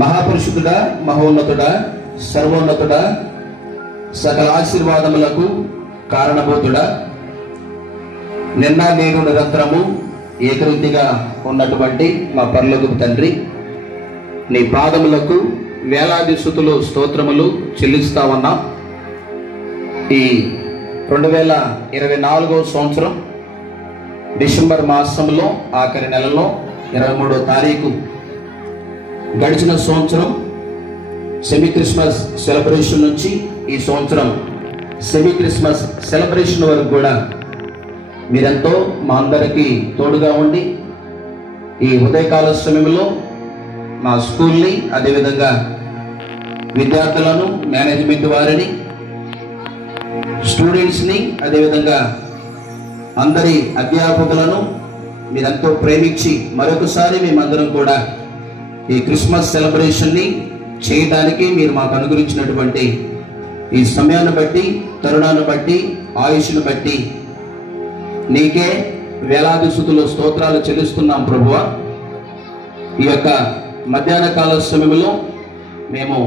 మహాపురుషుడా, మహోన్నతుడా, సర్వోన్నతుడా, సకల ఆశీర్వాదములకు కారణభూతుడా, నిన్న నేడు నిరంతరము ఏకరీతిగా ఉన్నటువంటి మా పరలోకపు తండ్రి, నీ పాదములకు వేలాది స్తుతులు స్తోత్రములు చెల్లిస్తా ఉన్నాం. ఈ 2024 సంవత్సరం డిసెంబర్ మాసంలో ఆఖరి నెలలో 23వ తారీఖు గడిచిన సంవత్సరం సెమీ క్రిస్మస్ సెలబ్రేషన్ నుంచి ఈ సంవత్సరం సెమీ క్రిస్మస్ సెలబ్రేషన్ వరకు కూడా మీరెంతో మా అందరికీ తోడుగా ఉండి ఈ ఉదయకాల సమయంలో మా స్కూల్ని, అదేవిధంగా విద్యార్థులను, మేనేజ్మెంట్ వారిని, స్టూడెంట్స్ని, అదేవిధంగా అందరి అధ్యాపకులను మీరెంతో ప్రేమించి మరొకసారి మేమందరం కూడా ఈ క్రిస్మస్ సెలబ్రేషన్ని చేయడానికి మీరు మాకు అనుగ్రహించినటువంటి ఈ సమయాన్ని బట్టి, తరుణాన్ని బట్టి, ఆయుష్ను బట్టి నీకే వేలాది స్తుతులు స్తోత్రాలు చెల్లిస్తున్నాం ప్రభువా. ఈ యొక్క మధ్యాహ్న కాల సమయంలో మేము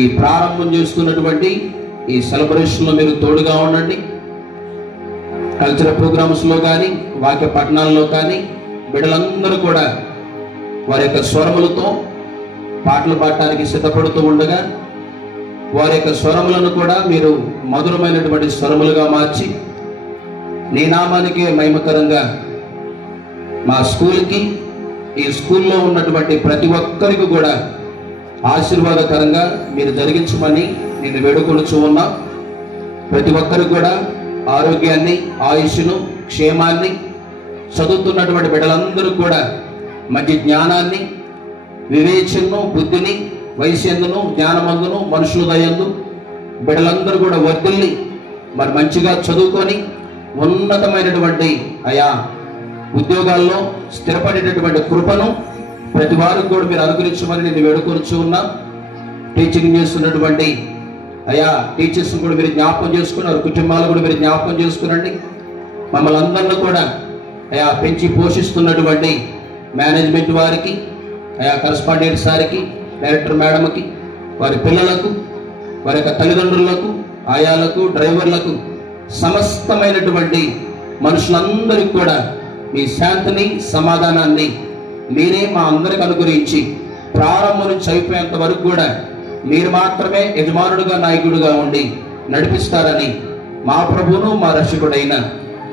ఈ ప్రారంభం చేస్తున్నటువంటి ఈ సెలబ్రేషన్లో మీరు తోడుగా ఉండండి. కల్చరల్ ప్రోగ్రామ్స్లో కానీ, వాక్య పఠనాల్లో కానీ బిడ్డలందరూ కూడా వారి యొక్క స్వరములతో పాటలు పాడటానికి సిద్ధపడుతూ ఉండగా వారి యొక్క స్వరములను కూడా మీరు మధురమైనటువంటి స్వరములుగా మార్చి నీ నామానికి మహిమకరంగా మా స్కూల్కి, ఈ స్కూల్లో ఉన్నటువంటి ప్రతి ఒక్కరికి కూడా ఆశీర్వాదకరంగా మీరు జరిగించమని నేను వేడుకొనుచూ ఉన్నా. ప్రతి ఒక్కరికి కూడా ఆరోగ్యాన్ని, ఆయుష్ను, క్షేమాన్ని, చదువుతున్నటువంటి బిడ్డలందరూ కూడా మంచి జ్ఞానాన్ని, వివేచనను, బుద్ధిని, వయస్యందును, జ్ఞానమందును, మనుషుల దయందు బిడ్డలందరూ కూడా వర్ధిల్లి మరి మంచిగా చదువుకొని ఉన్నతమైనటువంటి ఆయా ఉద్యోగాల్లో స్థిరపడేటటువంటి కృపను ప్రతి వారికి కూడా మీరు అనుగ్రహించమని నేను వేడుకొనుచూ ఉన్నా. టీచింగ్ చేస్తున్నటువంటి ఆయా టీచర్స్ కూడా మీరు జ్ఞాపకం చేసుకుని, వారి కుటుంబాలు కూడా మీరు జ్ఞాపకం చేసుకునండి. మమ్మల్ని అందరినీ కూడా ఆయా పెంచి పోషిస్తున్నటువంటి మేనేజ్మెంట్ వారికి, ఆయా కరస్పాండెంట్ సార్కి, డైరెక్టర్ మేడంకి, వారి పిల్లలకు, వారి యొక్క తల్లిదండ్రులకు, ఆయాలకు, డ్రైవర్లకు, సమస్తమైనటువంటి మనుషులందరికీ కూడా మీ శాంతిని, సమాధానాన్ని మీరే మా అందరికి అనుగ్రహించి ప్రారంభం నుంచి అయిపోయేంత వరకు కూడా మీరు మాత్రమే యజమానుడుగా, నాయకుడుగా ఉండి నడిపిస్తారని మా ప్రభువును, మా రక్షకుడైన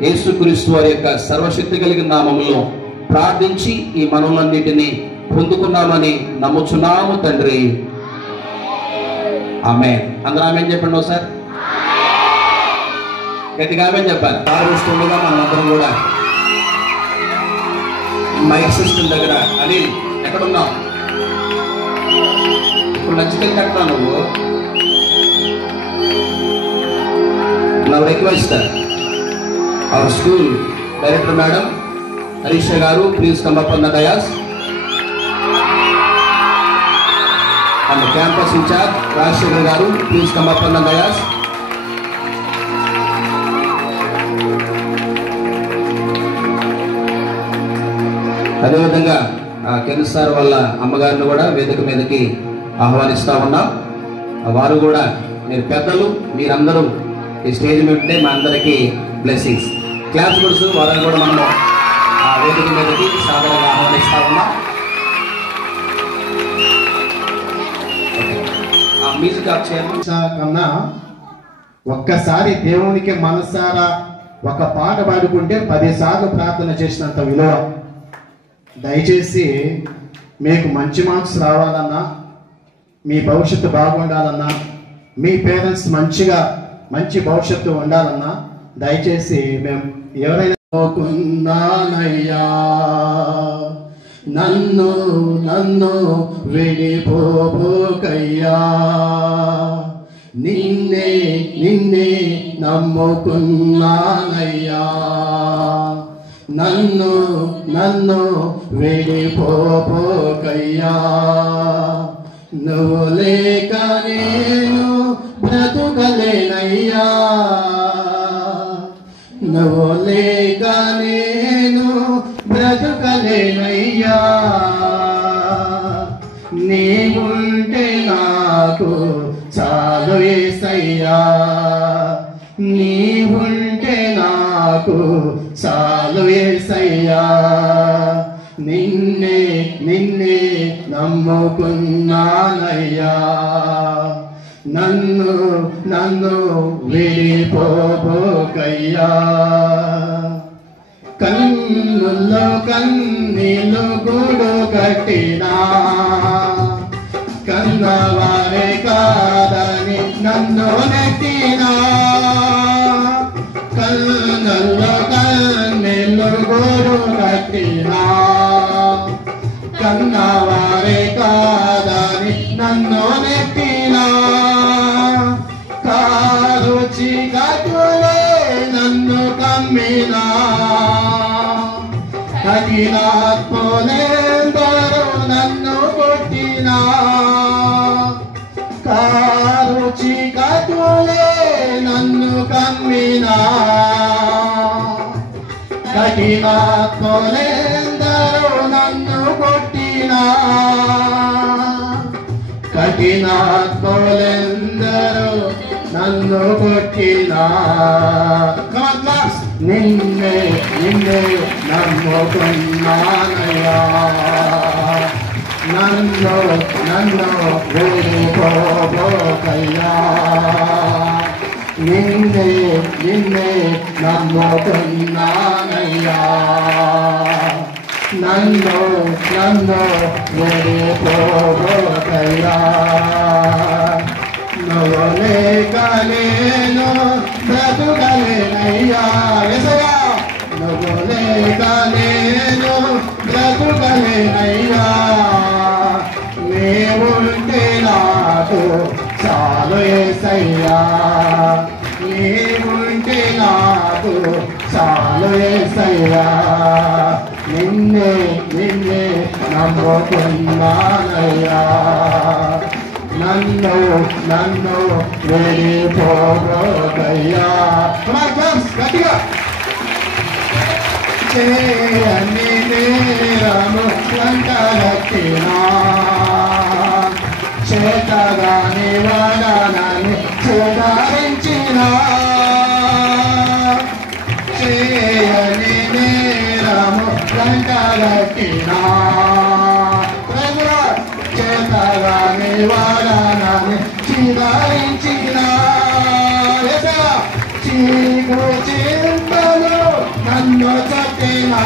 యేసుక్రీస్తు వారి యొక్క సర్వశక్తి కలిగిన నామములో ప్రార్థించి ఈ మనవులన్నిటినీ పొందుకున్నామని నమ్ముచున్నాము తండ్రి. ఆమేన్. అందరూ ఆమేన్ చెప్పండి ఒకసారి. గట్టిగా ఆమేన్ చెప్పాలి. ప్రారంభిస్తుండగా మనందరం కూడా మైక్ సిస్టమ్ దగ్గర అనిల్ ఎక్కడున్నావు? ఇప్పుడు లంచ్కి కట్టా నువ్వు నా request our school director madam Harisha garu, please come up on the dais. And campus incharge Rajasekhar garu, please come up on the dais. అదేవిధంగా కెన్ సార్ వాళ్ళ అమ్మగారిని కూడా వేదిక మీదకి ఆహ్వానిస్తా ఉన్నాం. వారు కూడా మీరు పెద్దలు, మీరందరూ ఈ స్టేజ్ మీద ఉంటే మా అందరికీ బ్లెస్సింగ్స్. క్లాస్ గుడ్స్ వారిని కూడా మనం ఆ వేదిక మీదకి సాధారణంగా ఆహ్వానిస్తా ఉన్నాం. ఆ మ్యూజిక్ ఆఫ్ కన్నా ఒక్కసారి దేవునికి మనసారా ఒక పాట పాడుకుంటే 10 సార్లు ప్రార్థన చేసినంత విలువ. దయచేసి మీకు మంచి మార్క్స్ రావాలన్నా, మీ భవిష్యత్తు బాగుండాలన్నా, మీ పేరెంట్స్ మంచి భవిష్యత్తు ఉండాలన్నా దయచేసి మేము ఎవరైనా నయ్యా నన్ను విడిపోకయ్యా, నిన్నే నమ్ముకున్నానయ్యా, నన్ను విడిపోకయ్యా, నువ్వు లేక నేను బ్రతుకలేనయ్యా, నువ్వు లేక నేను బ్రతుకలేనయ్యా, నీ నీవుంటే నాకు చాలు యేసయ్యా, నీవుంటే నాకు చాలు యేసయ్యా. నిన్నే నిన్నే నమ్ముకున్నానయ్యా, నన్ను నన్ను విడిపోబోకయ్యా. కన్నుల్లో కన్నీళ్ళు గూడు కట్టినా, కన్నవారే కాదని నన్ను నెట్టినా. కన్నుల్లో కన్నీళ్ళు గూడు కట్టినా, కన్నవారే కాదని నన్ను నెట్టినా. కారు చీకటులే నన్ను కమ్మినా, కఠినాత్మలెందరూ నన్ను కొట్టినా. కారు చీకటులే నన్ను కమ్మినా, కఠినాత్మలెందరూ నన్ను కొట్టినా. కఠినాత్మలెందరూ నన్ను కొట్టినా. నిన్నే నిన్నే నమ్ముకున్నానయ్యా, నన్ను నన్ను విడిపోబోకయ్యా. నిన్నే నిన్నే నమ్ముకున్నానయ్యా, నన్ను నన్ను విడిపోబోకయ్యా. నువ్వు లేక నేను బ్రతుకలేనయ్యా యేసయ్యా, నువ్వు లేక నేను బ్రతుకలేనయ్యా. నీవుంటే నాకు చాలు యేసయ్యా, నీవుంటే నాకు చాలు యేసయ్యా. నిన్నే నిన్నే నమ్ముకున్నానయ్యా, నన్ను నన్ను విడిపోబోకయ్యా. గట్టిగా చేయని నేరము వంటలెత్తినా, చేతగాని వాడనని సుధారించినా. చేయని నేరము వంటలెత్తినా, చేతగాని వాడనని సుధారించినా. చీకు చింతలు నన్ను చట్టినా,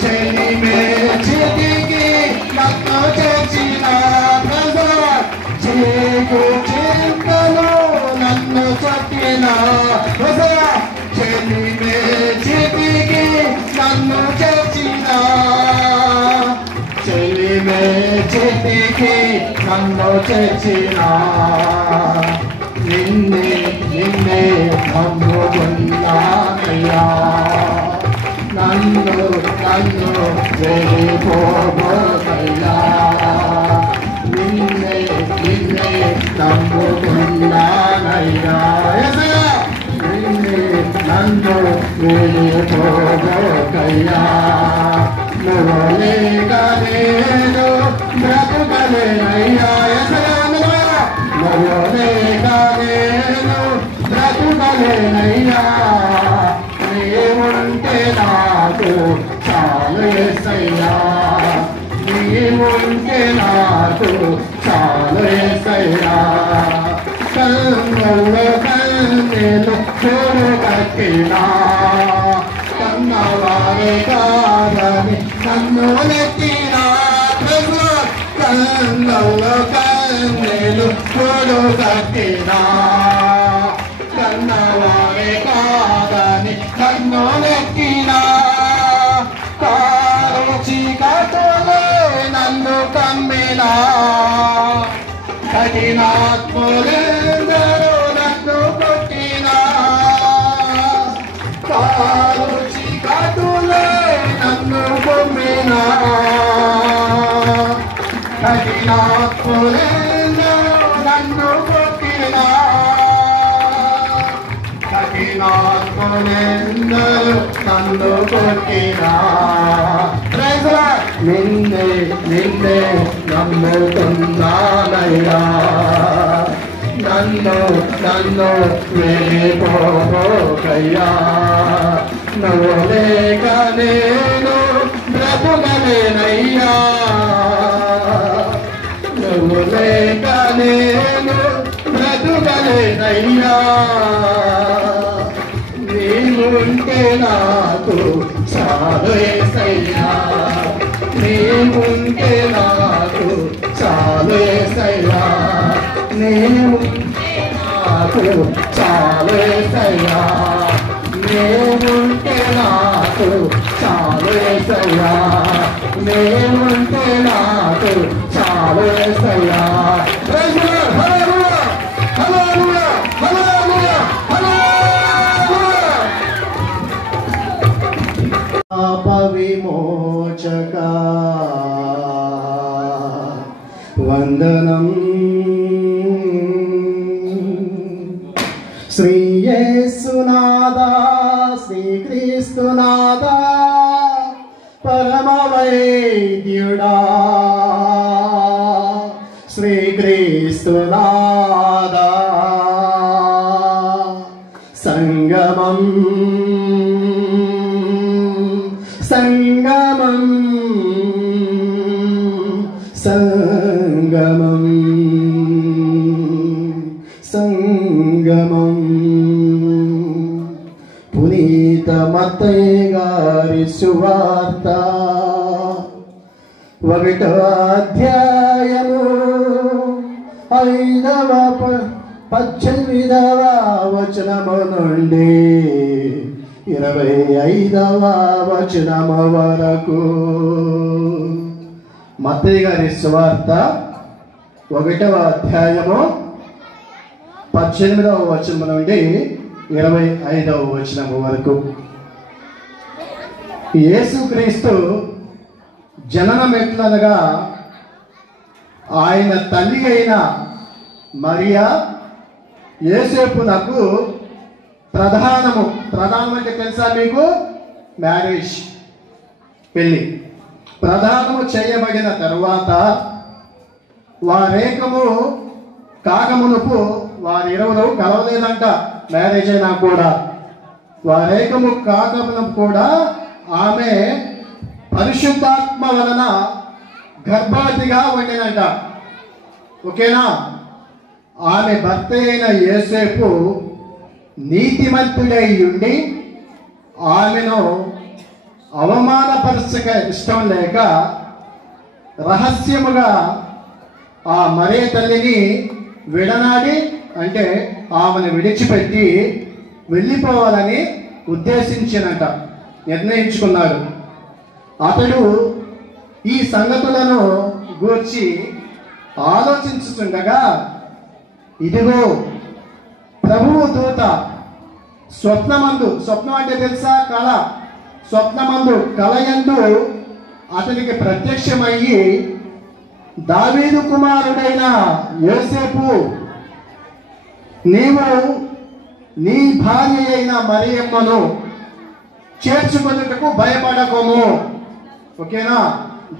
చెలిమే చితికి నన్ను చేర్చిన. చీకు చింతలు నన్ను చట్టిన, చెలిమే చితికి నన్ను చేర్చిన. చెలిమే చితికి నన్ను చేర్చిన. నిన్నే నిన్నే నమ్ముకున్నానయ్యా, నన్ను నన్ను విడిపోబోకయ్యా. నిన్నే నిన్నే నమ్ముకున్నానయ్యా, నిన్నే నన్ను విడిపోబోకయ్యా. నువ్వు లేక నేను బ్రతుకలేనయ్యా, నువ్వు లేక నేను బ్రతుకలేనయ్యా. నీవుంటే నాకు చాలు యేసయ్యా, నీవుంటే నాకు చాలు యేసయ్యా. కన్నుల్లో కన్నీళ్ళు చూడు కట్టినా, కన్నవారే కాదని నన్ను నెట్టినా. కన్నుల్లో కన్నీళ్ళు చూడు కట్టినా, కన్నవారే కాదని నన్ను నెట్టినా. కారు చీకటులే నన్ను కమ్మినా, కఠినాత్మలెందరూ నన్ను కొట్టినా. కారు చీకటులే నన్ను కొమ్మినా, కఠినాత్మలెందరూ నన్ను కొట్టినా. కఠినాత్మలెందరూ నన్ను కొట్టినా. నిన్నే నిన్నే నమ్ముతున్నానయ్యా. నన్ను నన్ను వెళ్ళిపోకయ్యా. నువ్వు లేక నేను బ్రతుకలేనయ్యా. నువ్వు లేక నేను బ్రతుకలేనయ్యా. నీవుంటే నాకు చాలు యేసయ్యా. నీవుంటే నాకు చాలు యేసయ్యా. నీవుంటే నాకు చాలు యేసయ్యా. నీవుంటే నాకు చాలు యేసయ్యా. నీవుంటే నాకు చాలు యేసయ్యా. హల్లెలూయా హల్లెలూయా హల్లెలూయా హల్లెలూయా. పాప విమోచక వందనం. శ్రీ యేసునాథా శ్రీక్రీస్తునాథా పరమ వైద్యుడా. శ్రీక్రీస్తునాథా సంగమం సంగమం సంగమం సంగమం. పునీత మత్తయి గారి సువార్త 1వ అధ్యాయము 18వ వచనము నుండి 25వ వచనము వరకు. మత్తయి గారి సువార్త 1వ అధ్యాయము 18వ వచనము నుండి 25వ వచనము వరకు. యేసుక్రీస్తు జననం ఎట్లనగా ఆయన తల్లి అయిన మరియా యోసేపునకు ప్రధానం అంటే తెలుసా మీకు? మ్యారేజ్, పెళ్ళి. ప్రధానము చేయబడిన తరువాత వారేకము కాకమునుపు వారిరువురు కలవలేదంట. మ్యారేజ్ అయినా కూడా వారేకము కాకమునుపు కూడా ఆమె పరిశుద్ధాత్మ వలన గర్భవతిగా ఉండినంట. ఓకేనా? ఆమె భర్త అయిన యోసేపు నీతిమంతుడై ఉండి ఆమెను అవమానపరచక ఇష్టం లేక రహస్యముగా ఆ మరే తల్లిని విడనాడి అంటే ఆమెను విడిచిపెట్టి వెళ్ళిపోవాలని ఉద్దేశించినట, నిర్ణయించుకున్నాడు. అతడు ఈ సంగతులను గూర్చి ఆలోచించుతుండగా ఇదిగో ప్రభువు దూత స్వప్నమందు, స్వప్నం అంటే తెలుసా? కళ. స్వప్నమందు కలయందు అతనికి ప్రత్యక్షమయ్యి, దావీదు కుమారుడైన యోసేపు, నీవు నీ భార్య అయిన మరియమ్మను చేర్చుకొనుటకు భయపడకము. ఓకేనా?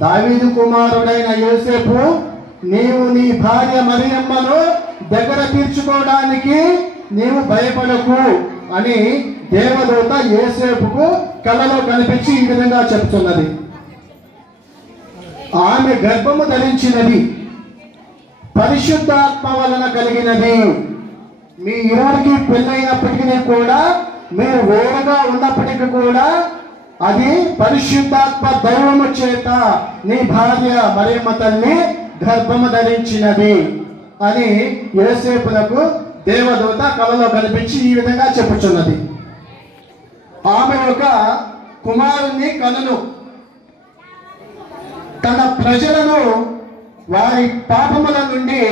దావీదు కుమారుడైన యోసేపు, నీవు నీ భార్య మరియమ్మను దగ్గర తీర్చుకోవడానికి నీవు భయపడకు అని దేవదూత యోసేపుకు కలలో కనిపించి ఈ విధంగా చెప్తున్నది. ఆమె గర్భము ధరించినది పరిశుద్ధాత్మ వలన కలిగినది. మీ ఇరువురికి పెళ్ళైనప్పటికీ కూడా, మీరు వేరుగా ఉన్నప్పటికీ కూడా అది పరిశుద్ధాత్మ దైవము చేత నీ భార్య మరియమ్మ తల్లి గర్భము ధరించినది అని యోసేపునకు దేవదూత కలలో కనిపించి ఈ విధంగా చెప్పుచున్నది. ఆమె ఒక కుమారుని కనును, తన ప్రజలను వారి పాపముల నుండి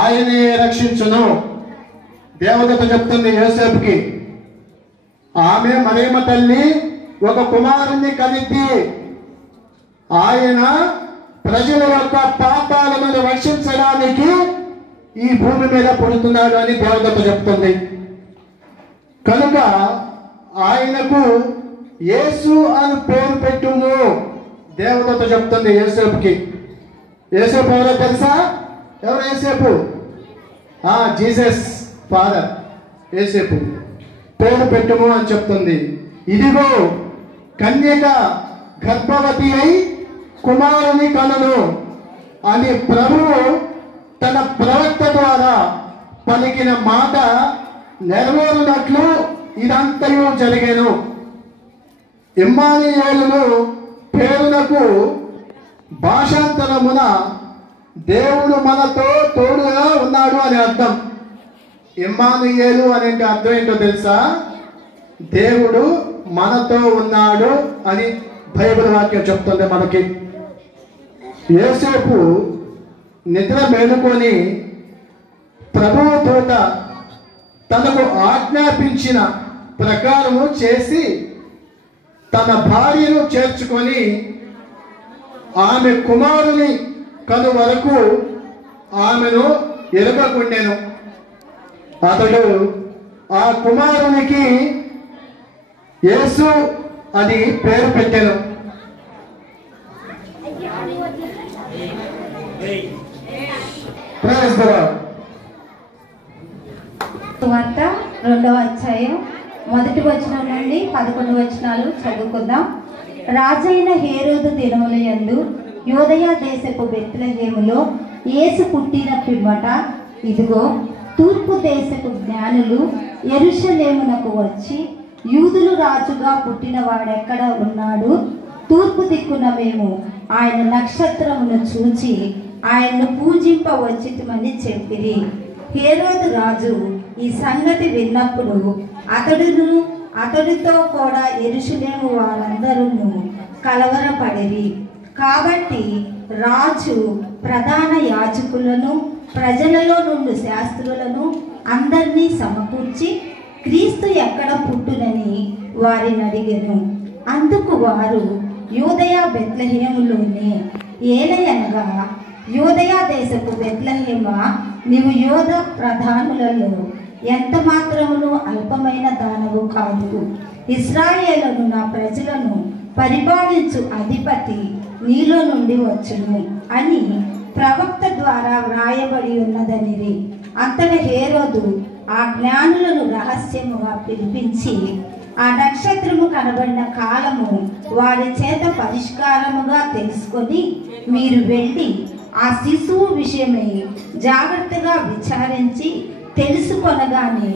ఆయనే రక్షించును. దేవదూత చెప్తుంది యోసేపుకి, ఆమె మరియమ్మ తల్లి ఒక కుమారుని కనిద్ది, ఆయన ప్రజల యొక్క పాపాలను రక్షించడానికి ఈ భూమి మీద పుడుతున్నాడు అని దేవదూత చెప్తుంది. కనుక ఆయనకు యేసు అని పేరు పెట్టుము. దేవదూత చెప్తుంది యోసేపుకి. యోసేపు ఎవరో తెలుసా? ఎవరు యోసేపు? జీసస్ ఫాదర్ యోసేపు. పేరు పెట్టుము అని చెప్తుంది. ఇదిగో కన్యక గర్భవతి అయి కుమారుని కనును అని ప్రభువు తన ప్రవక్త ద్వారా పలికిన మాట నెరవేరునట్లు ఇదంతయు జరిగేను. ఇమ్మానుయేలును పేరునకు భాషాంతరమున దేవుడు మనతో తోడుగా ఉన్నాడు అని అర్థం. ఇమ్మానుయేలు అనే అర్థం ఏంటో తెలుసా? దేవుడు మనతో ఉన్నాడు అని బైబిల్ వాక్యం చెప్తుంది మనకి. యోసేపు నిద్ర మేలుకొని ప్రభువు దూత తనకు ఆజ్ఞాపించిన ప్రకారము చేసి తన భార్యను చేర్చుకొని ఆమె కుమారుని కను వరకు ఆమెను ఎరగకుండెను. అతడు ఆ కుమారునికి యేసు అని పేరు పెట్టెను. Praise the Lord. వార్త 2వ అధ్యాయం 1వ వచనం నుండి 11 వచనాలు చదువుకుందాం. రాజైన హేరోదు దినముల యందు యూదయ దేశపు బెత్లెహేములో యేసు పుట్టిన పిమ్మట ఇదిగో తూర్పు దేశపు జ్ఞానులు యెరూషలేమునకు వచ్చి, యూదులు రాజుగా పుట్టిన వాడెక్కడ ఉన్నాడు? తూర్పు దిక్కున మేము ఆయన నక్షత్రమును చూచి ఆయన్ను పూజింపవచ్చితిమని చెప్పిరి. హేరోదు రాజు ఈ సంగతి విన్నప్పుడు అతడును అతడితో కూడా యెరూషలేము వారందరూ కలవరపడిరి. కాబట్టి రాజు ప్రధాన యాజకులను ప్రజలలో నుండి శాస్త్రులను అందరినీ సమకూర్చి క్రీస్తు ఎక్కడ పుట్టునని వారిని అడిగెను. అందుకు వారు యూదయ బెత్లెహేములోనే, ఏలయనగా యూదయ దేశపు బెత్లెహేమ, నీవు యూద ప్రధానులలో ఎంత మాత్రమును అల్పమైన దానవు కాదు. ఇశ్రాయేలును నా ప్రజలను పరిపాలించు అధిపతి నీలో నుండి వచ్చును అని ప్రవక్త ద్వారా వ్రాయబడి ఉన్నదనిరి. అంతటి హేరోదు ఆ జ్ఞానులను రహస్యముగా పిలిపించి ఆ నక్షత్రము కనబడిన కాలము వారి చేత పరిష్కారముగా తెలుసుకొని, మీరు వెళ్ళి ఆ శిశువు విషయమై జాగ్రత్తగా విచారించి తెలుసుకొనగానే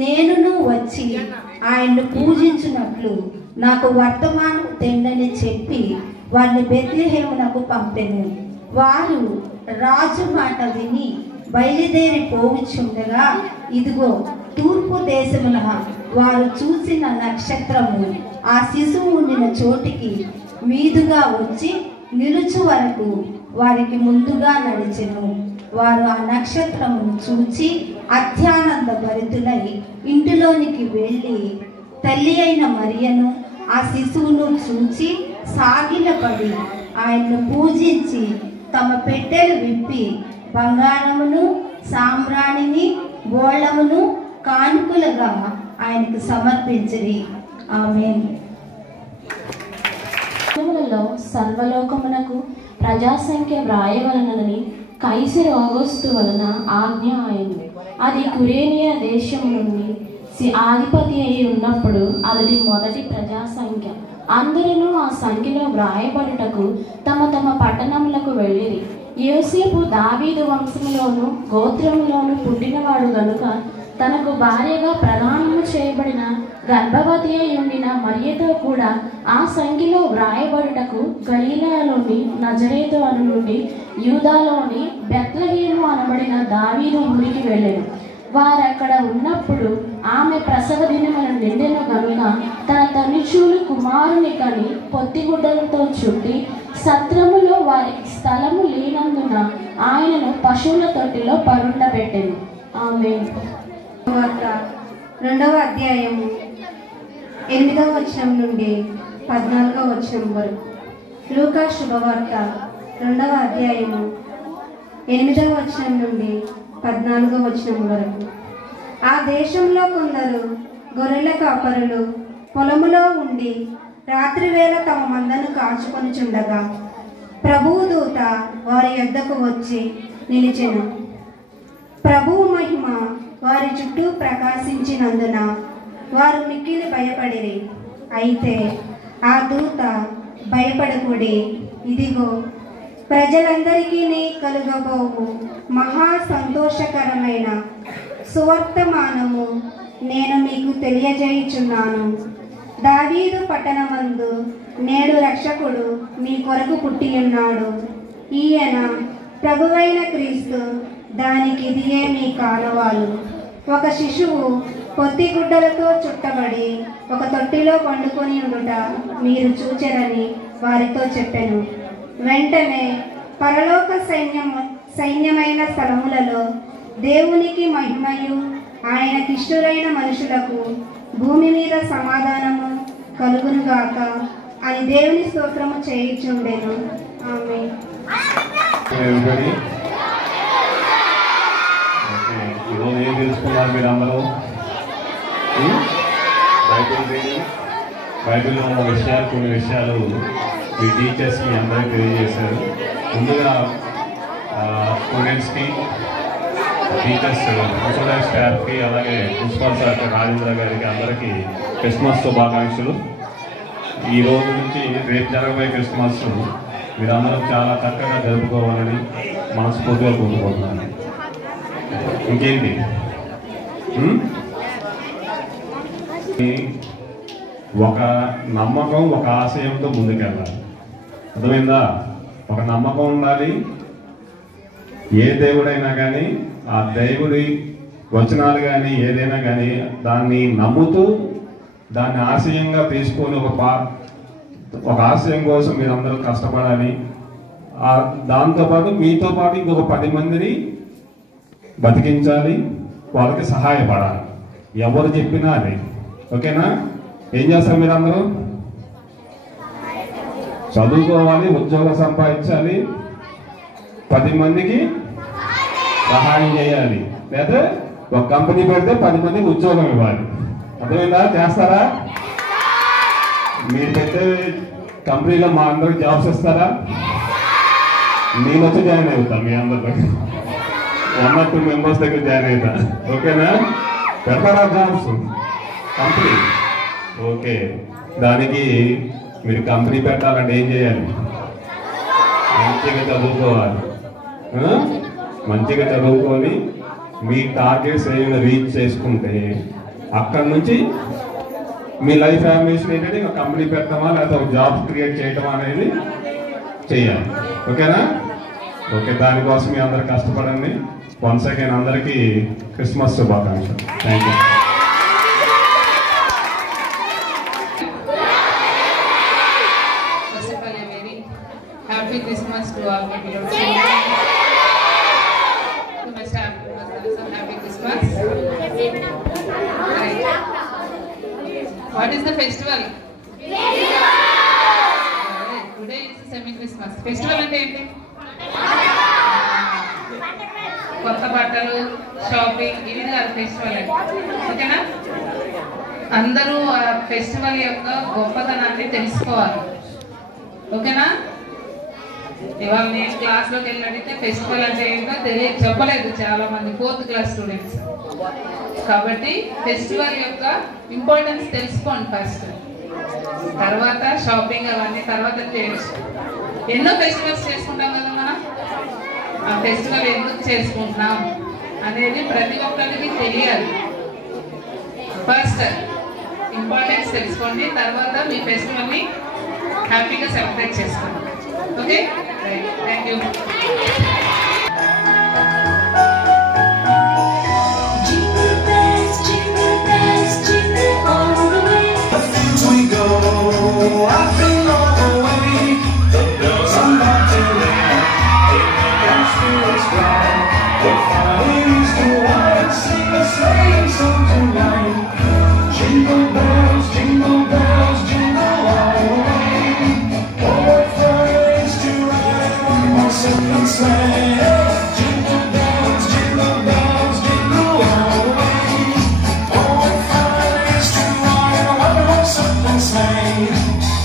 నేనును వచ్చి ఆయన్ను పూజించున్నట్లు నాకు వర్తమానం తెండని చెప్పి వారిని బెత్లెహేమునకు పంపెను. వారు రాజు మాట విని బయలుదేరి పోవుచుండగా ఇదిగో తూర్పు దేశమున వారు చూసిన నక్షత్రము ఆ శిశువు ఉండిన చోటికి మీదుగా వచ్చి నిలుచు వరకు వారికి ముందుగా నడిచెను. వారు ఆ నక్షత్రమును చూచి అత్యానంద భరితులై ఇంటిలోనికి వెళ్ళి తల్లి అయిన మరియను ఆ శిశువును చూచి సాగిలపడి ఆయన్ను పూజించి తమ పెట్టెలు విప్పి బంగారమును సామ్రాణిని బోళమును కానుకలుగా ఆయనకు సమర్పించిరి. ఆమేన్. సర్వలోకమునకు ప్రజాసంఖ్య వ్రాయవలనని కైసరు ఆగస్టు వలన ఆజ్ఞ అయింది. అది కురేనియా దేశం నుండి ఆధిపతి అయి ఉన్నప్పుడు అది మొదటి ప్రజాసంఖ్య. అందరూ ఆ సంఖ్యలో వ్రాయబడుటకు తమ తమ పట్టణములకు వెళ్ళిరి. యోసేపు దావీదు వంశములోను గోత్రములోను పుట్టినవాడు గనుక తనకు భార్యగా ప్రదానము చేయబడిన గర్భవతి అయి ఉండిన మరియతో కూడా ఆ సంఖ్యలో వ్రాయబడుటకు గలిలయలోని నజరేతు అను నుండి యూదాలోని బెత్లెహేము అనబడిన దావీదు ఊరికి వెళ్ళెను. వారక్కడ ఉన్నప్పుడు ఆమె ప్రసవ దినమున నిండెను గనుక తన తనుచూలు కుమారుని కని పొత్తిగుడ్డలతో చుట్టి సత్రములో వారికి స్థలము లేనందున ఆయనను పశువుల తొట్టిలో పరుండబెట్టెను. ఆమేన్. వార్త 2వ అధ్యాయము 8వ వచనం నుండి 14వ వచనం వరకు. లూకా శుభవార్త 2వ అధ్యాయము 8వ వచనం నుండి 14వ వచనం వరకు. ఆ దేశంలో కొందరు గొర్రెల కాపరులు పొలములో ఉండి రాత్రివేళ తమ మందను కాచుకొనుచుండగా ప్రభువు దూత వారి యొద్దకు వచ్చి నిలిచెను. ప్రభువు మహిమ వారి చుట్టూ ప్రకాశించినందున వారు మిక్కిలి భయపడిరి. అయితే ఆ దూత, భయపడకుడి, ఇదిగో ప్రజలందరికీ కలుగబోవు మహా సంతోషకరమైన సువర్తమానము నేను మీకు తెలియజేయుచున్నాను. దావీదు పట్టణమందు నేడు రక్షకుడు మీ కొరకు పుట్టియున్నాడు. ఈయన ప్రభువైన క్రీస్తు. దానికి ఇదియే మీ కానవాలు. ఒక శిశువు పొత్తిగుడ్డలతో చుట్టబడి ఒక తొట్టిలో పండుకొని ఉండుట మీరు చూచెరని వారితో చెప్పెను. వెంటనే పరలోక సైన్యమైన స్థలములలో దేవునికి మహిమయు ఆయనకిష్టులైన మనుషులకు భూమి మీద సమాధానము కలుగునుగాక అని దేవుని స్తోత్రము చేయుచుండెను. ఆమేన్. ఈరోజు ఏం తెలుసుకున్నారు మీరు అందరూ? బైబిల్లో ఉన్న విషయాలు, కొన్ని విషయాలు మీ టీచర్స్ మీ అందరికీ తెలియజేశారు. ముందుగా స్టూడెంట్స్కి, టీచర్స్, ప్రిన్సిపల్ స్టాఫ్కి, అలాగే ప్రిన్సిపల్ సార్ రాజేంద్ర గారికి అందరికీ క్రిస్మస్ శుభాకాంక్షలు. ఈ రోజు నుంచి రేపు జరగబోయే క్రిస్మస్ మీరందరూ చాలా చక్కగా జరుపుకోవాలని మనస్ఫూర్తిగా కోరుకుంటున్నాను. ఇంకేంటి, ఒక నమ్మకం, ఒక ఆశయంతో ముందుకెళ్ళాలి. అర్థమైందా? ఒక నమ్మకం ఉండాలి. ఏ దేవుడైనా కానీ ఆ దేవుడి వచనాలు కానీ ఏదైనా కానీ దాన్ని నమ్ముతూ దాన్ని ఆశయంగా తీసుకొని ఒక ఆశయం కోసం మీరందరూ కష్టపడాలి. దాంతోపాటు మీతో పాటు ఇంకొక 10 మందిని బతికించాలి, వాళ్ళకి సహాయపడాలి. ఎవరు చెప్పినా అది ఓకేనా? ఏం చేస్తారు మీరందరూ? చదువుకోవాలి, ఉద్యోగం సంపాదించాలి, 10 మందికి సహాయం చేయాలి, లేదా ఒక కంపెనీ పెడితే 10 మందికి ఉద్యోగం ఇవ్వాలి. అర్థమైందా? చేస్తారా? మీరు పెట్టే కంపెనీలో మా అందరికి జాబ్స్ ఇస్తారా? నేను వచ్చి జాయిన్ అవుతా, మీ అందరిలో 1 or 2 మెంబర్స్ దగ్గర జాయిన్ అవుతా. ఓకేనా? పెడతారా జాబ్స్ కంపెనీ? ఓకే. దానికి మీరు కంపెనీ పెట్టాలంటే ఏం చేయాలి? మంచిగా చదువుకోవాలి. మంచిగా చదువుకొని మీ టార్గెట్స్ ఏమైనా రీచ్ చేసుకుంటే అక్కడ నుంచి మీ లైఫ్ అంబిషన్ ఏంటంటే ఒక కంపెనీ పెట్టడమా లేకపోతే ఒక జాబ్స్ క్రియేట్ చేయటమా అనేది చేయాలి. ఓకేనా? ఓకే. దానికోసం మీ అందరు కష్టపడండి. వన్స్ అగైన్ అందరికీ క్రిస్మస్ శుభాకాంక్షలు. Thank you. Happy Christmas to all my beloved to my staff. Also happy Christmas. Right. What is the festival? Today is semi-Christmas. Festival అంటే ఏంటి? కొత్త బట్టలు, షాపింగ్, ఇది కాదు ఫెస్టివల్ అంటే. ఓకేనా? అందరూ ఆ ఫెస్టివల్ యొక్క గొప్పతనాన్ని తెలుసుకోవాలి. ఓకేనా? ఇవాళ నేను క్లాస్లోకి వెళ్ళి అడిగితే ఫెస్టివల్ అంటే ఏంటో చెప్పలేదు చాలా మంది 4th క్లాస్ స్టూడెంట్స్. కాబట్టి ఫెస్టివల్ యొక్క ఇంపార్టెన్స్ తెలుసుకోండి ఫస్ట్. తర్వాత షాపింగ్ అవన్నీ తర్వాత చేయొచ్చు. ఎన్నో ఫెస్టివల్స్ చేసుకుంటాం కదా మనం. ఆ ఫెస్టివల్ ఎందుకు చేసుకుంటున్నాం అనేది ప్రతి ఒక్కరికి తెలియాలి. ఫస్ట్ ఇంపార్టెన్స్ తెలుసుకోండి, తర్వాత మీ ఫెస్టివల్ని హ్యాపీగా సెలబ్రేట్ చేసుకోండి. Okay? Right. Thank you. Sleigh.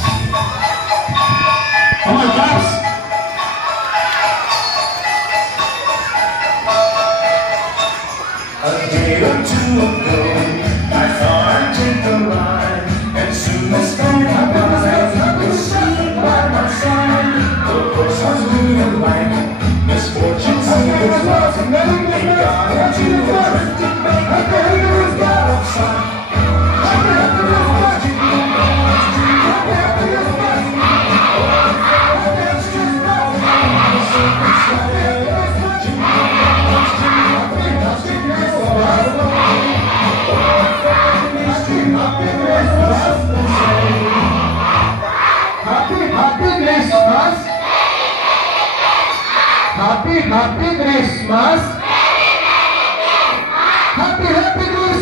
Happy Christmas. Happy Christmas.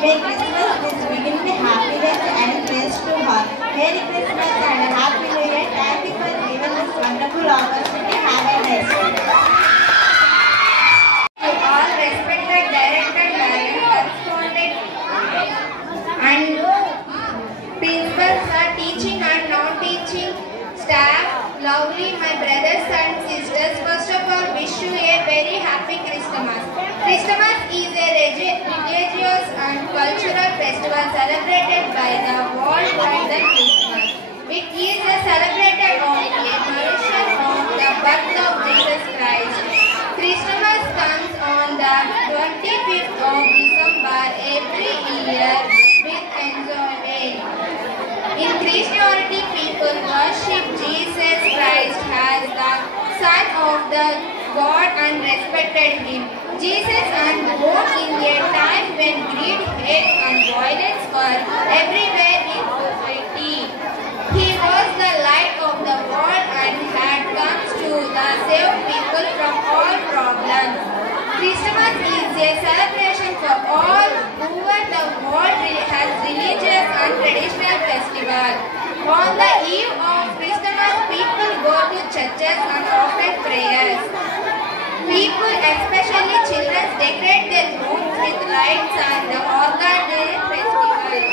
May Christmas this begin with happy. Lovely, my brothers and sisters, first of all wish you a very happy Christmas. Christmas is a religious and cultural festival celebrated by the world and the Christmas. It is celebrated on a Mauritius on the birth of Jesus Christ. Christmas comes on the 25th of December every year with enjoyment. In Christianity, people worship Jesus Christ as the Son of the God and respected Him. Jesus was born in a time when greed, hate, and violence were everywhere in society. He was the light of the world and had come to save people from all problems. Christmas is a celebration for all over the world has religious and traditional festival. On the eve of Christmas, people go to churches and offer prayers. People, especially children, decorate their homes with lights and organize festivals.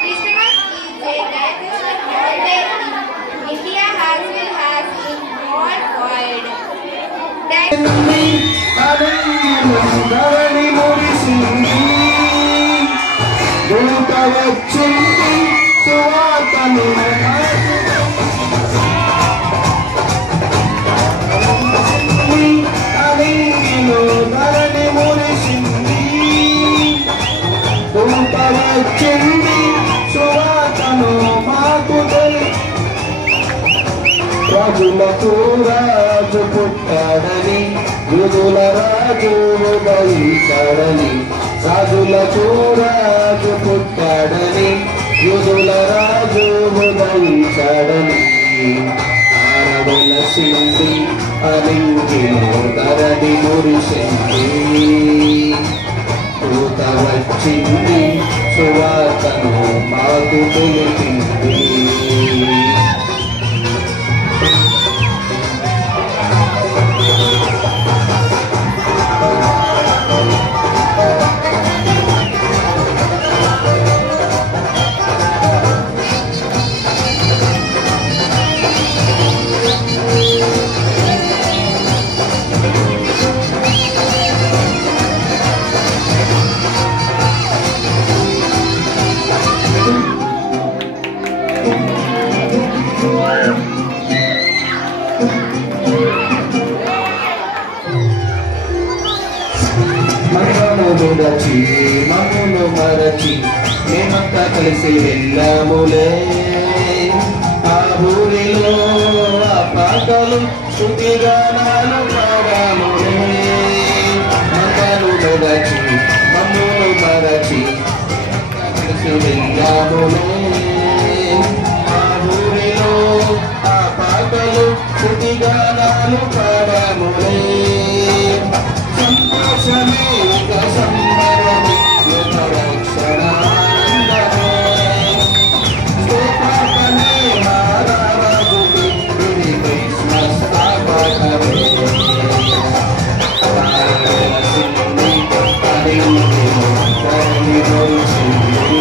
Christmas is a traditional holiday in India as well as in worldwide. రాజులకు రాజు పుట్టాడని యూదుల రాజు ఉదయించాడని రాజులకు రాజు పుట్టాడని యూదుల రాజు ఉదయించాడని ఆరవలసింది అలింగిలో ధరణి మురిసింది దూత వచ్చింది సువార్తను మాకు తెలిపింది మమ్మును మరచి మేమంతా కలిసి వెళ్ళాములే ఆ ఊరిలో ఆ పాటలు శృతిగానాలు పాడాములే మమ్మను మరచి మమ్మును మరచి కలిసి వెళ్ళాములే ఆ ఊరిలో ఆ పాటలు శృతిగానాలు పాడాములే సంతోషమే సంబరమే రక్షణానందమే స్తోత్రమే మారాజుకి ఇది క్రిస్మస్ ఆరాధనే ఆరాధనసింది అడిగిన పరిణించింది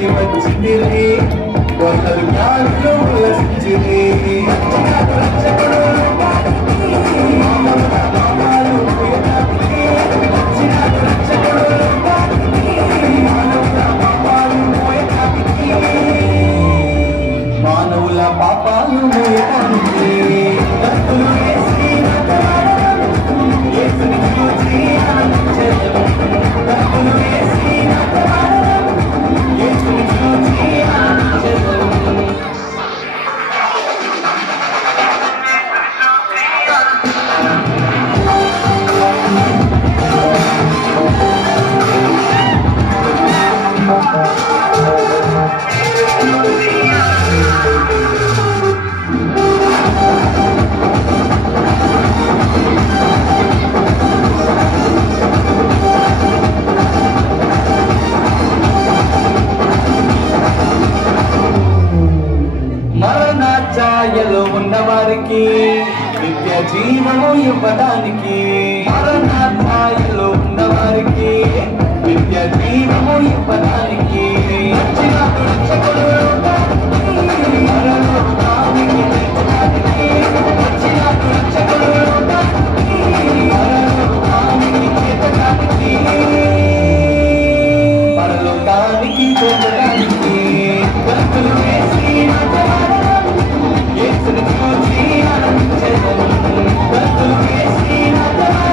నుంచి వచ్చింది కొందరు జ్ఞానులు ఉల్లసించింది రక్షకుడు మానవుల పాపాలు మోయటానికి భక్తులు యేసుని చూసి ఆనందించెదరు. భక్తులు యేసుని చూసి ఆనందించెదరు. మరణ ఛాయలో ఉన్నవారికి నిత్య జీవము ఇవ్వడానికి మరణ ఛాయలో ఉన్నవారికి నిత్య జీవము ఇవ్వడానికి వచ్చినాడు రక్షకుడు పరలోకానికి చేర్చడానికి. వచ్చినాడు రక్షకుడు పరలోకానికి చేర్చడానికి. పరలోకానికి చేర్చడానికి భక్తులు యేసుని చూసి ఆనందించెదరు. భక్తులు యేసుని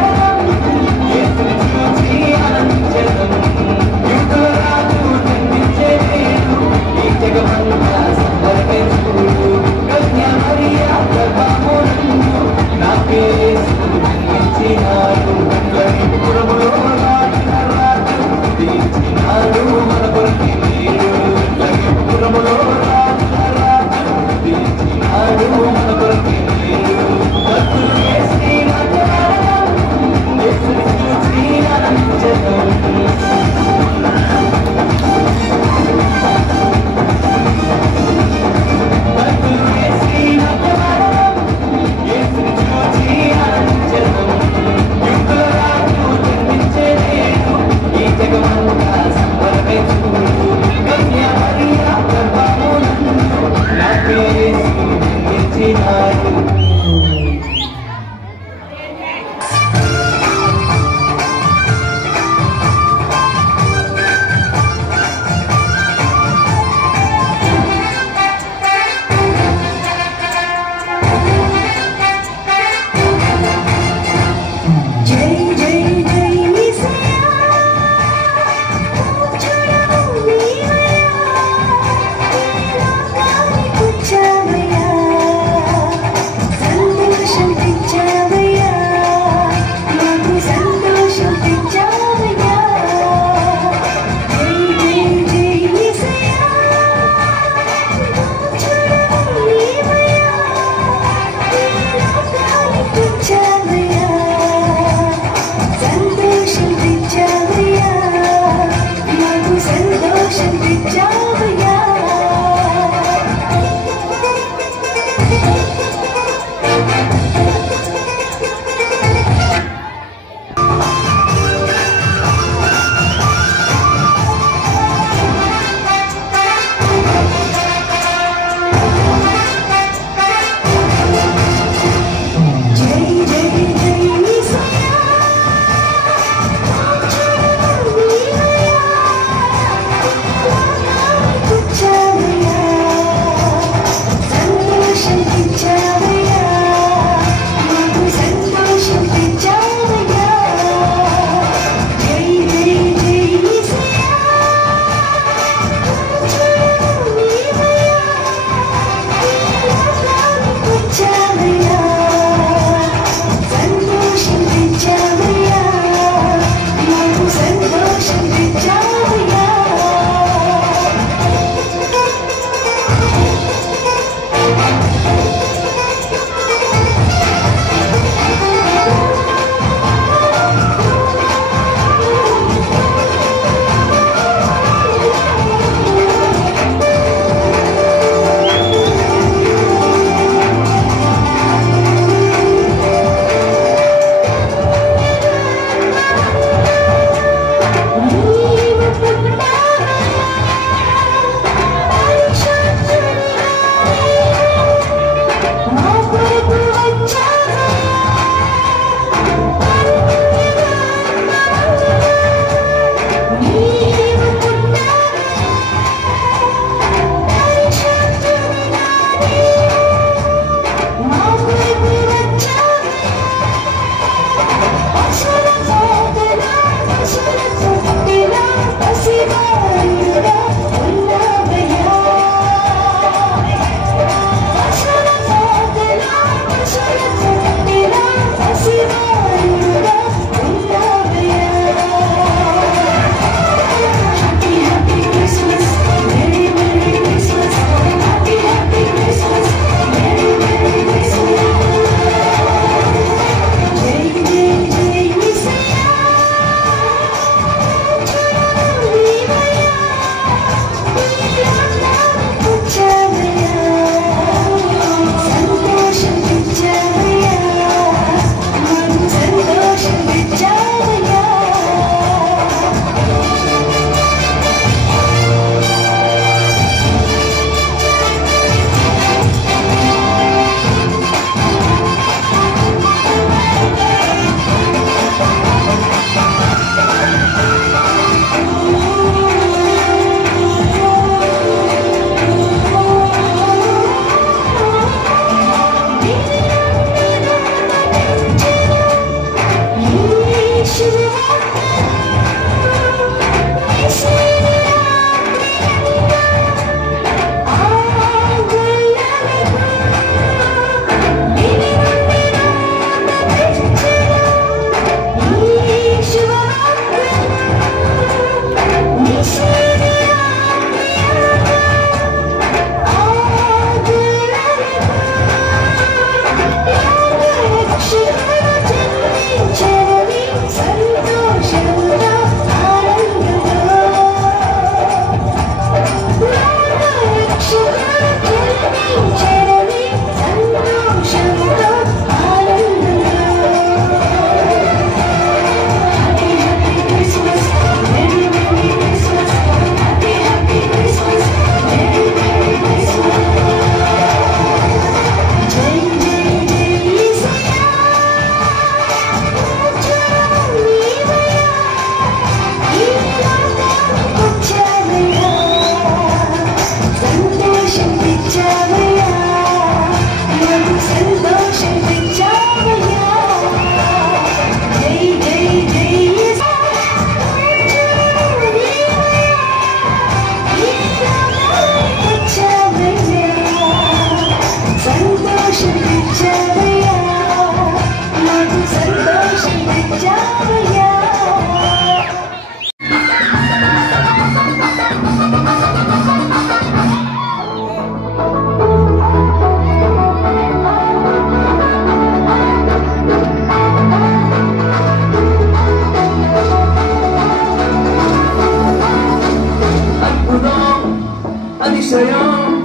அதிசயம்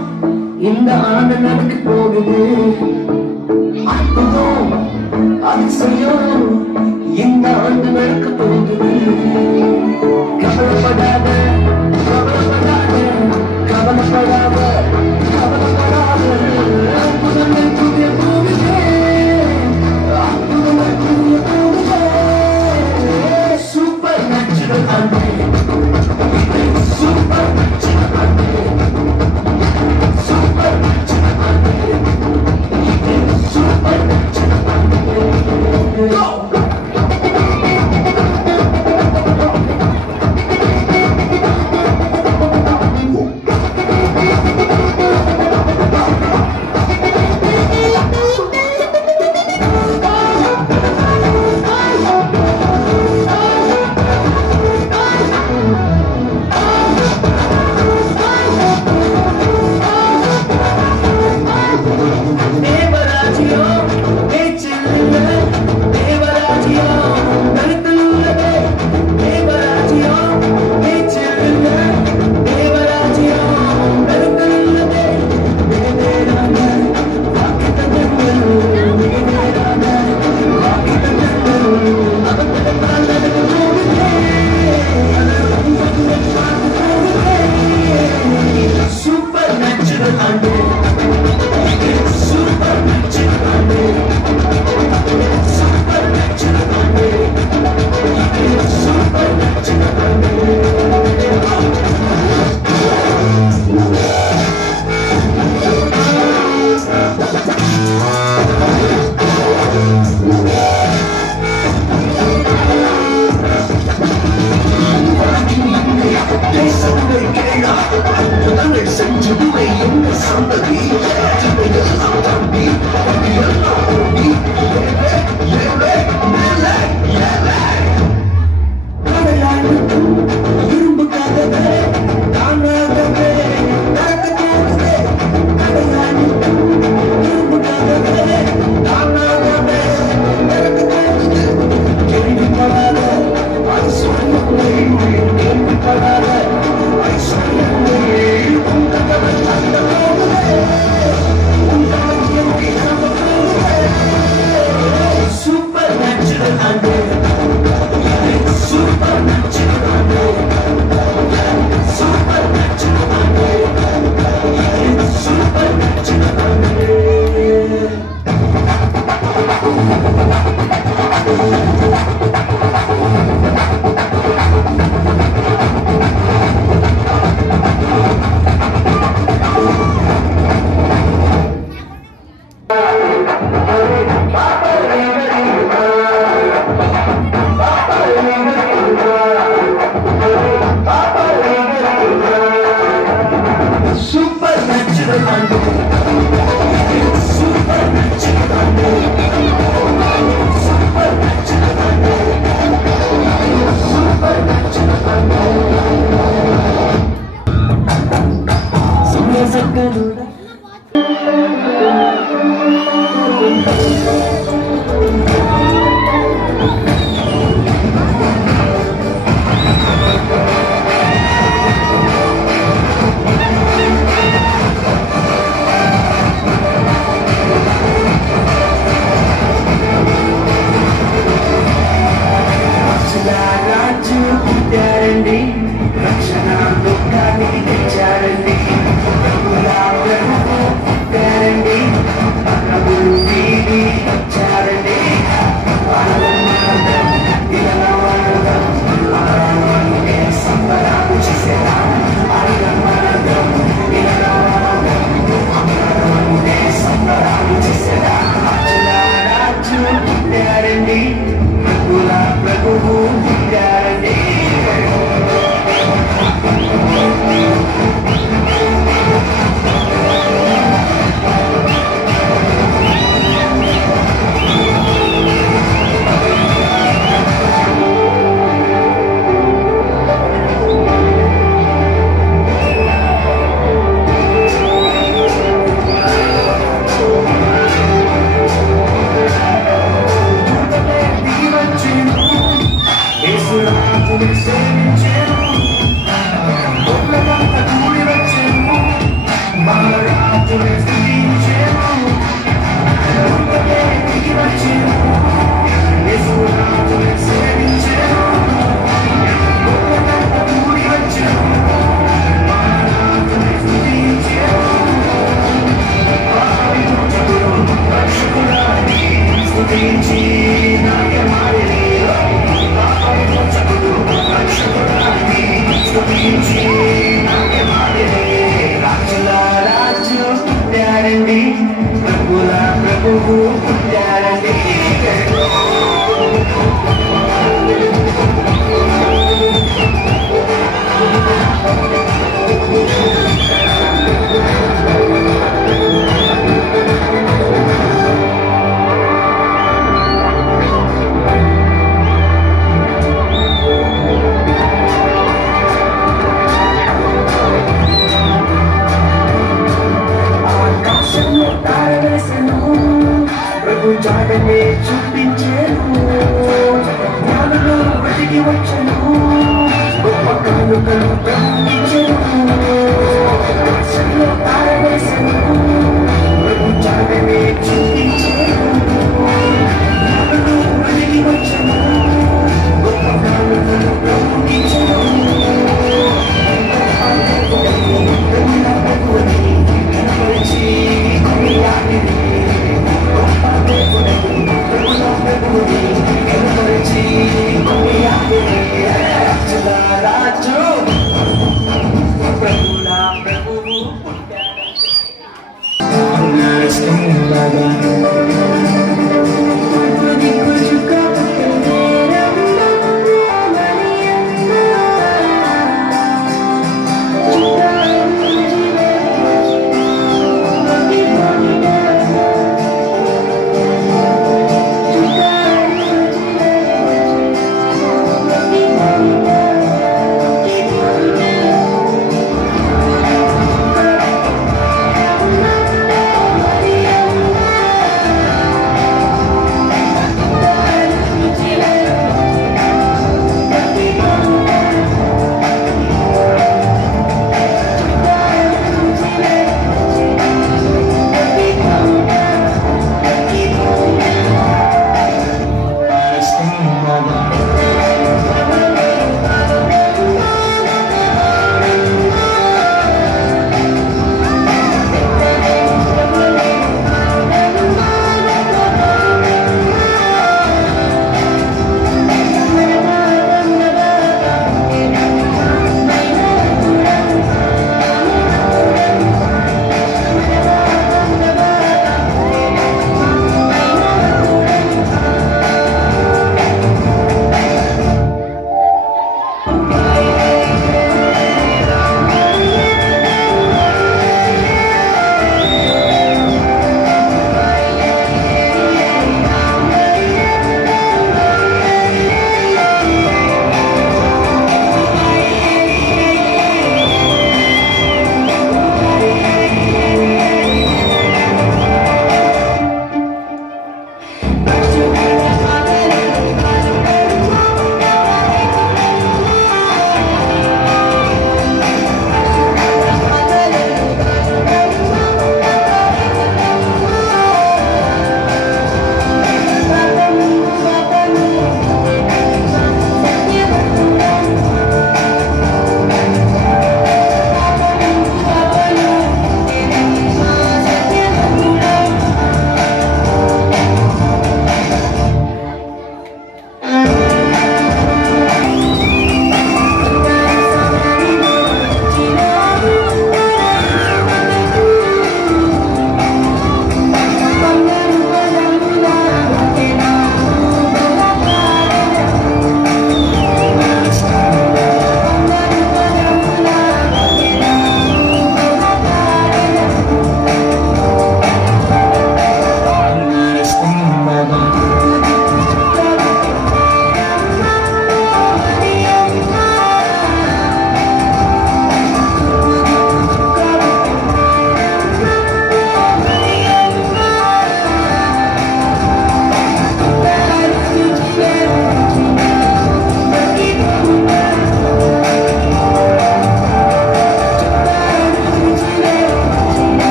இந்த ஆண்டு நடக்க போகுது. அற்புதம் அதிசயம் இந்த ஆண்டு நடக்க போகுது. கவலைப்படாத கவலைப்படாத கவலைப்படாத கவலைப்படாத அற்புதங்கள் புதிய போகுது. அற்புதங்கள் புதிய போகுது. சூப்பர் நேச்சுரல் ஆண்டு. Super natural. Super natural. Super natural. Go!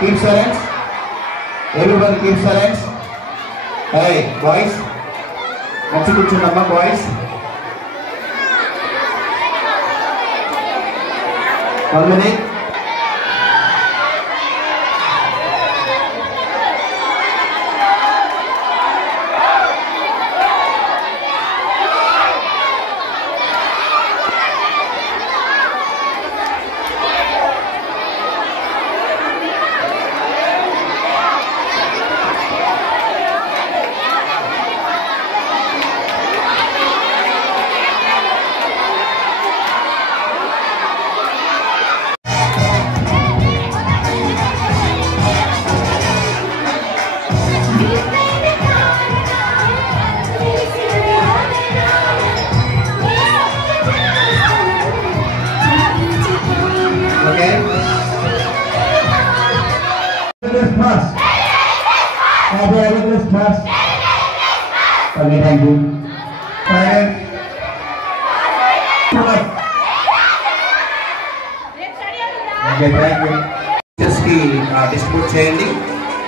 keep silence. Everyone keep silence. Hey, boys. Let's put your number, boys. 1 minute. Christmas. Happy Christmas. Okay, thank you. Okay, thank you. కి distribute చేయండి.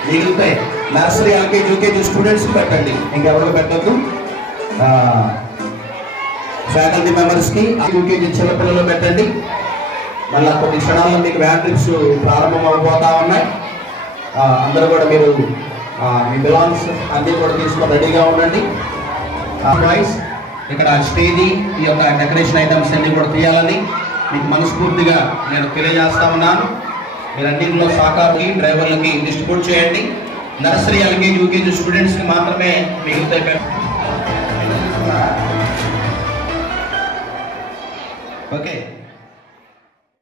మిగిలితే nursery LKG UKG students పెట్టండి, ఇంకెవరికి పెట్టద్దు. Faculty మెంబర్స్కి UKG చిన్నపిల్లలు పెట్టండి. మళ్ళీ కొన్ని క్షణాల్లో మీకు వ్యాన్ ట్రిప్స్ ప్రారంభం అవబోతా ఉన్నాయి. అందరూ కూడా మీరు మీ బిలాంగ్స్ అన్నీ కూడా తీసుకొని రెడీగా ఉండండి. వాయిస్ ఇక్కడ స్టేజీ ఈ యొక్క డెకరేషన్ ఐటమ్స్ అన్నీ కూడా తీయాలని మీకు మనస్ఫూర్తిగా నేను తెలియజేస్తా ఉన్నాను. మీరు అన్నింటిలో సహకారులకి డ్రైవర్లకి డిస్ట్రిబ్యూట్ చేయండి. నర్సరీ ఎల్కేజీ యూకేజీ స్టూడెంట్స్కి మాత్రమే మిగిలితే. ఓకే.